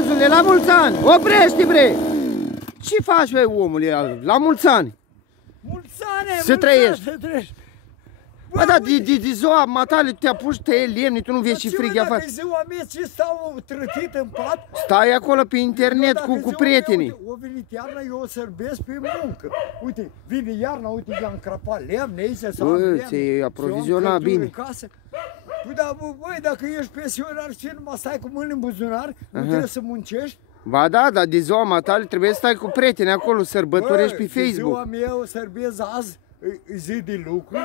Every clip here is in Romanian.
englezule, la mulți ani! Oprește, bre! Ce faci, băi, omule? La mulți ani! Mulți ani! Să trăiești! Să trăiești! Bă, dar de ziua matale te apuci, tăie lemni, tu nu vezi ce frig e afară. Dacă ziua mea ce stau trătit în pat... Stai acolo pe internet cu prietenii. O venit iarna, eu o sărbesc pe muncă. Uite, vine iarna, uite, i-am încrapat lemne aici, să am lemne. Ți-ai aprovizionat bine. Păi, dar, băi, dacă ești pensionar și numai stai cu mâini în buzunar, nu trebuie să muncești? Ba da, dar de ziua matale trebuie să stai cu prieteni acolo, sărbătorești pe Facebook. Ziua mea o sărbez azi, zi de lucru,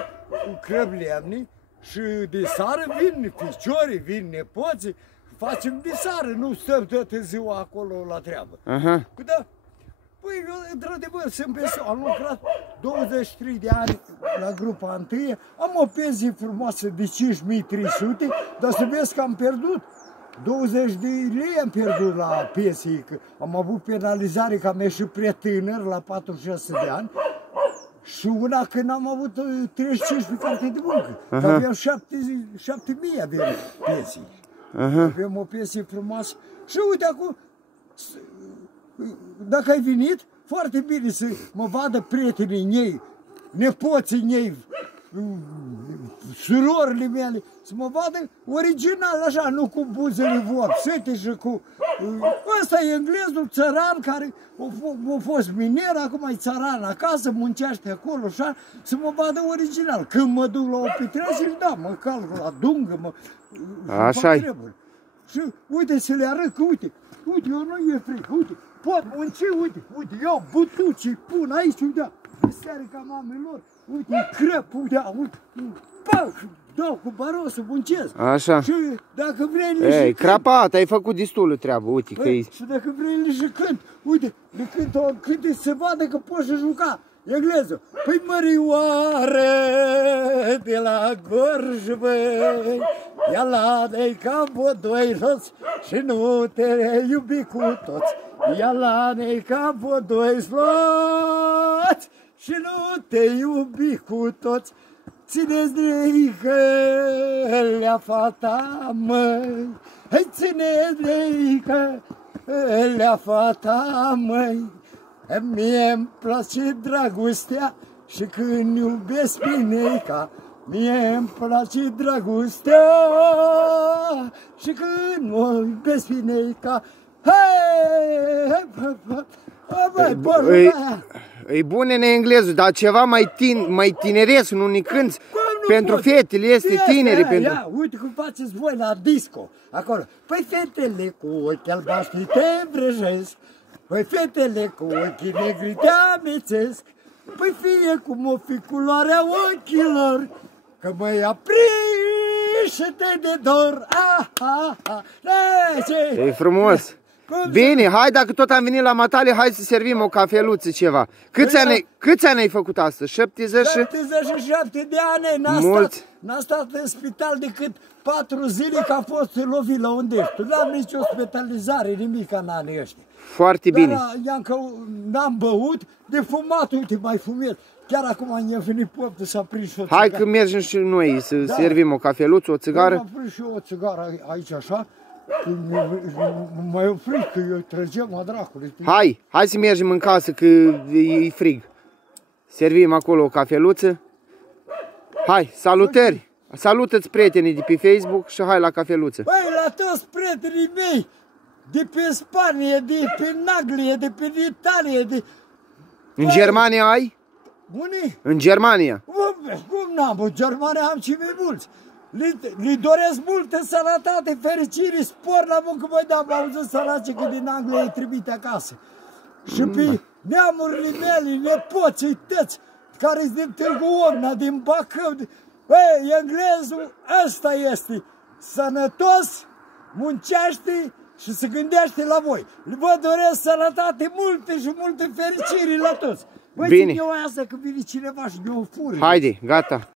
crăb lemni și de seară vin ficiorii, vin nepoții, facem de seară, nu stăm toată ziua acolo la treabă. Da, păi, eu, într-adevăr, sunt pensionar, am lucrat 23 de ani la grupa 1, am o pensie frumoasă de 5300, dar să vezi că am pierdut. 20 de lei am pierdut la pensie, că am avut penalizare că am ieșit prea tânăr la 46 de ani. Și una când am avut 35 pe carte de muncă, că aveam 7.000 aveam pensii. Aveam o pensie frumoasă. Și uite acum, dacă ai venit, foarte bine să mă vadă prietenii ei, nepoții ei, surorile mele, să mă vadă original așa, nu cu buzele vopsite și cu... Ăsta e englezul țăran care a fost miner, acum e țăran acasă, muncește acolo, așa, să mă vadă original. Când mă duc la o petrecere, da, mă calc la dungă, mă fac treburi. Și uite să le arăt că, uite, eu nu e fric, uite, pot munci, uite, iau butucii, pun aici, uite, biserica mamelor, uite, crăp, uite, dau cu barosul, muncesc. Așa. Și dacă vrei nici... Ei, crapat, ai făcut destulă treabă, uite că e... Și dacă vrei nici cânt, uite, le cânt o cânte să vadă că poți să juca. Engleză. Păi mărioare de la Gorj, băi, ia la de ca doi roți și nu te iubi cu toți. Ia la de ca doi sloți și nu te iubi cu toți. Țineți de lea fata, măi, hai țineți de lea fata, măi. Mie-mi place dragostea și când iubesc pe neca, mie-mi place dragostea și când mă iubesc pe neca, E bun în englezul, dar ceva mai tineresc, nu nicânți. Pentru fetele este tineri. Pentru... Ia, uite cum faceți voi la disco, acolo. Păi fetele cu ochi albaștri te vrăjesc, păi fetele cu ochii negri te amețesc, păi fie cum o fi culoarea ochilor, că mă-i apriște de dor. E frumos. Bine, hai, dacă tot am venit la matale, hai să servim o cafeluță, ceva. Câți ani ai făcut asta? 77 de ani, n-a stat în spital decât 4 zile că a fost lovit la undești. N-am nicio spitalizare, nimic în anii ăștia. Foarte bine. N-am băut, de fumat, uite, mai fumez. Chiar acum i-a venit poftă să aprins și o țigară. Hai că mergem și noi să servim o cafeluță, o țigară. Am aprins și eu o țigară aici așa. Mai oprit că eu trăgeam a dracului. Hai să mergem în casă că e frig. Servim acolo o cafeluță. Hai, salutări! Salută-ți prietenii de pe Facebook și hai la cafeluță. Băi, la toți prietenii mei de pe Spania, de pe Anglia, de pe Italia, de... În Germania ai? Bunii? În Germania. Cum n-am? În Germania am și mai mulți. Li doresc multă sănătate, fericire, spor la muncă, băi, dar am auzit sărace că din Anglia îi trimite acasă. Și pe neamurile mele, nepoții, tăți, care-s din Târgu Ocna, din Bacău, băi, englezul ăsta este, sănătos, muncește și se gândește la voi. Vă doresc sănătate, multe și multe fericiri la toți. Băi, țin eu asta că vine cineva și ne-o fură. Haide, gata.